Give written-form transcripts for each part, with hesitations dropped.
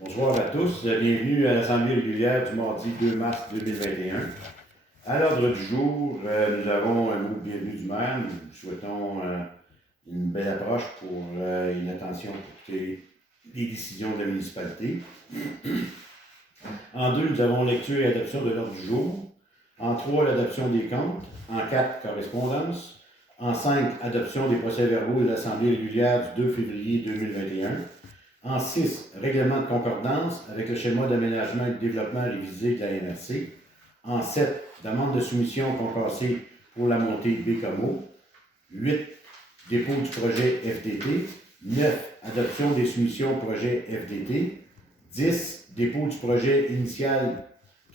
Bonsoir à tous. Bienvenue à l'Assemblée régulière du mardi 2 mars 2021. À l'ordre du jour, nous avons un mot de bienvenue du maire. Nous souhaitons une belle approche pour une attention pour écouter les décisions de la municipalité. En 2, nous avons lecture et adoption de l'ordre du jour. En 3, l'adoption des comptes. En 4, correspondance. En 5, adoption des procès-verbaux de l'Assemblée régulière du 2 février 2021. En 6, règlement de concordance avec le schéma d'aménagement et de développement révisé de la MRC. En 7, demande de soumission concassée pour la montée Bécamo. 8, dépôt du projet FDT. 9, adoption des soumissions projet FDT. 10, dépôt du projet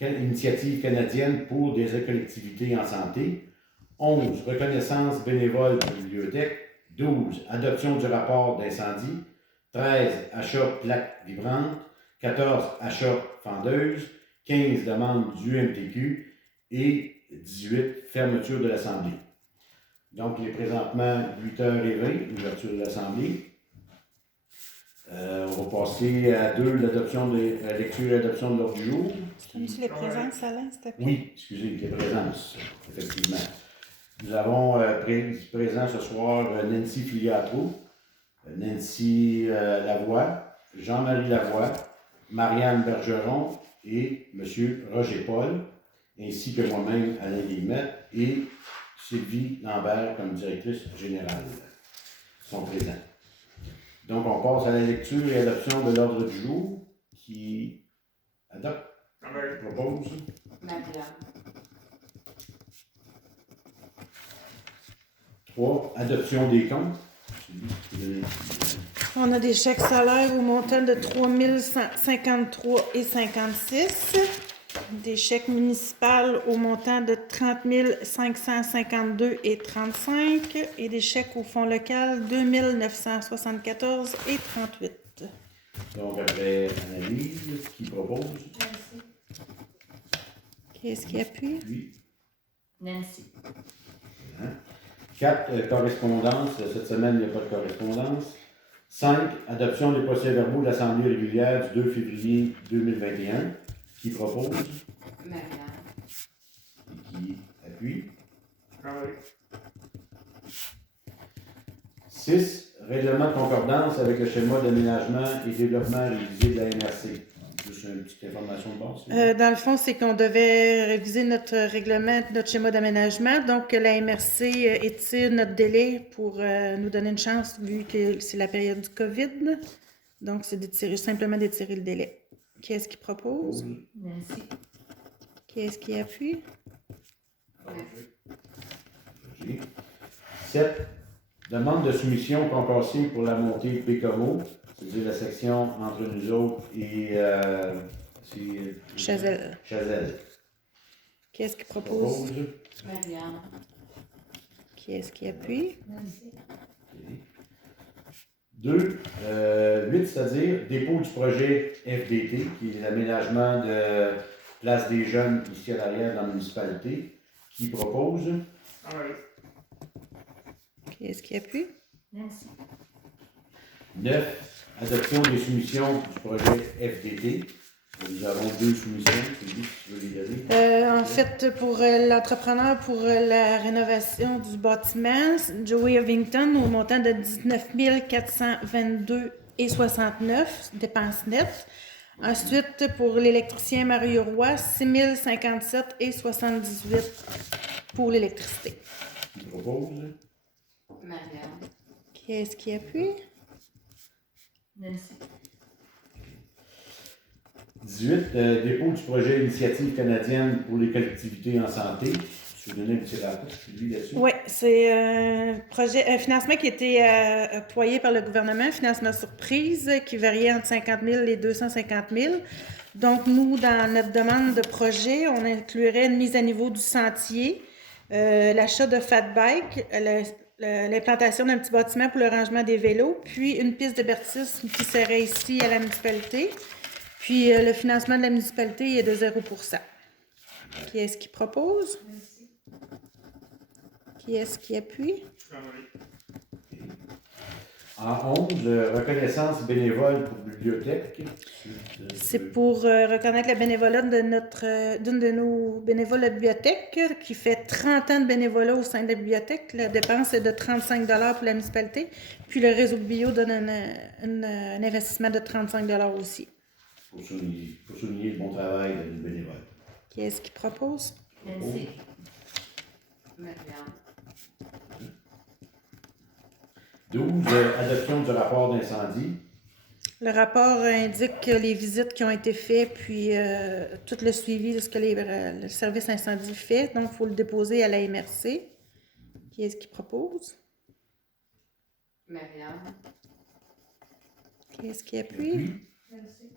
initiative canadienne pour des collectivités en santé. 11, reconnaissance bénévole de la bibliothèque. 12, adoption du rapport d'incendie. 13, achat plaques vibrantes. 14, achat fendeuse. 15, demande du MTQ. Et 18, fermeture de l'Assemblée. Donc, il est présentement 8h20, l'ouverture de l'Assemblée. On va passer à 2, la lecture et l'adoption de l'ordre du jour. Tu les présences, Alain, s'il te plaît? Oui, excusez, les présences, effectivement. Nous avons présent ce soir Nancy Filiatro, Nancy Lavoie, Jean-Marie Lavoie, Marianne Bergeron et M. Roger Paul, ainsi que moi-même, Alain Guillemette, et Sylvie Lambert comme directrice générale sont présents. Donc, on passe à la lecture et adoption de l'ordre du jour qui adopte, propose. Maria. 3, adoption des comptes. On a des chèques salaires au montant de 3 153,56 $, des chèques municipaux au montant de 30 552,35 $ et des chèques au fonds local 2 974,38 $. Donc, après analyse, qui propose? Nancy. Qui est-ce qui appuie? Oui. Nancy. 4, correspondance. Cette semaine, il n'y a pas de correspondance. 5, adoption des procès-verbaux de l'Assemblée régulière du 2 février 2021. Qui propose? Maria. Et qui appuie? 6, règlement de concordance avec le schéma d'aménagement et développement révisé de la MRC. Juste une petite information de base. Dans le fond, c'est qu'on devait réviser notre règlement, notre schéma d'aménagement. Donc, la MRC étire notre délai pour nous donner une chance, vu que c'est la période du COVID. Donc, c'est simplement d'étirer le délai. Qui est-ce qui propose? Nancy. Qui est-ce qui appuie? 7, demande de soumission concassée pour la montée Bécamo, c'est-à-dire la section entre nous autres et Chazelle. Qui est-ce qui propose? Maria. Qui est-ce qui appuie? Nancy. 2, 8, c'est-à-dire dépôt du projet FDT, qui est l'aménagement de place des jeunes ici à l'arrière dans la municipalité, qui propose? Qui est-ce qui appuie? Nancy. 9, adoption des soumissions du projet FDT. Nous avons 2 soumissions. Sylvie, si tu veux les donner. En fait, pour l'entrepreneur pour la rénovation du bâtiment, Joey Ovington, au montant de 19 422,69 $, dépenses nettes. Ensuite, pour l'électricien Mario Roy, 6 057,78 $ pour l'électricité. Qui propose? Maria. Qui est-ce qui appuie? Nancy. 18, dépôt du projet initiative canadienne pour les collectivités en santé. Je vais donner un petit rapport, Sylvie, là-dessus. Oui, c'est un financement qui a été octroyé par le gouvernement, financement surprise, qui variait entre 50 000 et 250 000. Donc, nous, dans notre demande de projet, on inclurait une mise à niveau du sentier, l'achat de fat bike, l'implantation d'un petit bâtiment pour le rangement des vélos, puis une piste de bertisme qui serait ici à la municipalité. Puis le financement de la municipalité est de 0%. Qui est-ce qui propose? Qui est-ce qui appuie? En 11, reconnaissance bénévole pour bibliothèque. C'est pour reconnaître le bénévolat d'une de nos bénévoles de la bibliothèque qui fait 30 ans de bénévolat au sein de la bibliothèque. La dépense est de 35 $ pour la municipalité. Puis le réseau de bio donne un investissement de 35 $ aussi. Pour souligner le bon travail du bénévole. Qui est-ce qui propose? Nancy. Marianne. 12, adoption du rapport d'incendie. Le rapport indique les visites qui ont été faites, puis tout le suivi de ce que le service incendie fait. Donc, il faut le déposer à la MRC. Qui est-ce qui propose? Marianne. Qui est-ce qui appuie? Nancy.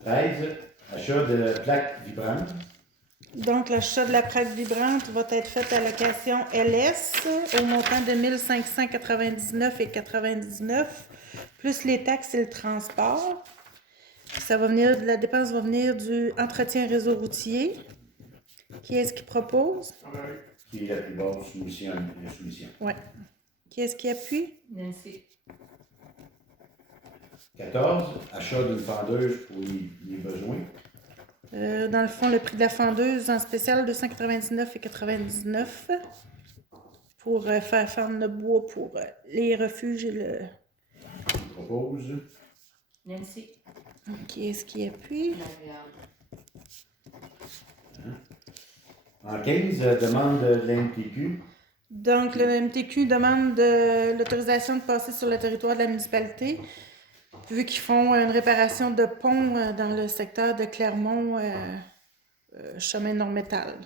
13, achat de plaques vibrantes. Donc, l'achat de la plaque vibrante va être fait à location LS au montant de 1 599,99 plus les taxes et le transport. La dépense va venir du entretien réseau routier. Qui est-ce qui propose? Qui est la plus basse soumission. Oui. Qui est-ce qui appuie? Nancy. 14, achat d'une fendeuse pour les besoins. Dans le fond, le prix de la fendeuse en spécial, 299,99 pour faire fendre le bois pour les refuges et le... Qui propose. Nancy. Qui est-ce qui appuie? Marianne. En 15, demande de l'MTQ. Donc, le MTQ demande l'autorisation de passer sur le territoire de la municipalité, vu qu'ils font une réparation de pont dans le secteur de Clermont, chemin Nord-Métal.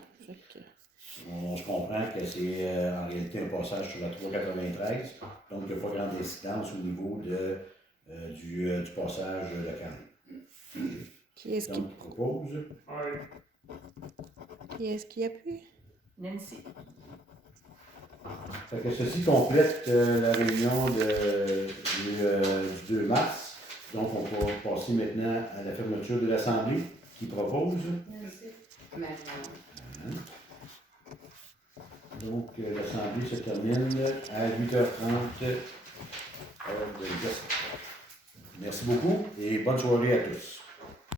On se comprend que c'est en réalité un passage sur la 393, donc il n'y a pas grande incidence au niveau du passage local. Qui est-ce qui... Donc, il propose. Qui est-ce qui appuie? Nancy. Fait que ceci complète la réunion du 2 mars. Donc, on va passer maintenant à la fermeture de l'Assemblée. Qui propose? Nancy. Marianne. Donc, l'Assemblée se termine à 8h30. Heure de geste. Merci beaucoup et bonne soirée à tous.